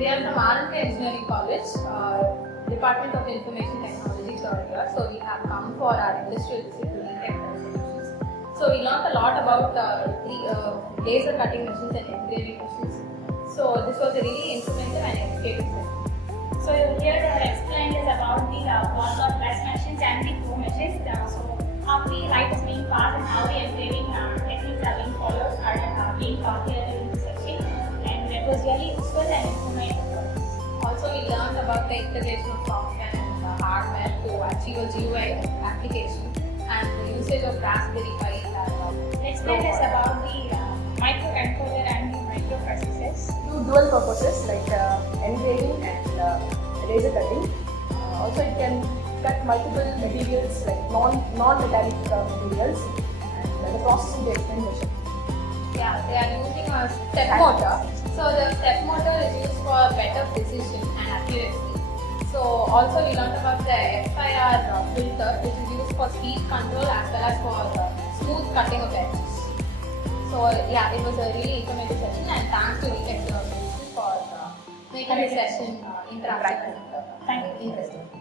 We are from R&K Engineering College, Department of Information Technology third year. So we have come for our industrial visit to Retech solutions. So we learned a lot about laser cutting machines and engraving machines. So this was a really informative and educative session. So here explained is about the ball or press machines and the flow machines. So how the light is being passed and how the engraving techniques are being followed are being taught here in this section. And it was really useful and informative for us. Also, we learned about the integration of software and hardware to achieve a GUI application and the usage of Raspberry Pi. Next one is about the microcontroller and the microprocessors. Do dual purposes like engraving and laser cutting. Also, it can cut multiple materials like non-metallic materials, and the processing to extend the shape. Yeah, they are using a step motor. So the step motor is used for better precision and accuracy. So also we learned about the FIR filter, which is used for speed control as well as for smooth cutting of edges. So yeah, it was a really informative session, and thanks to Retech for making this session interactive and Thank you. interesting.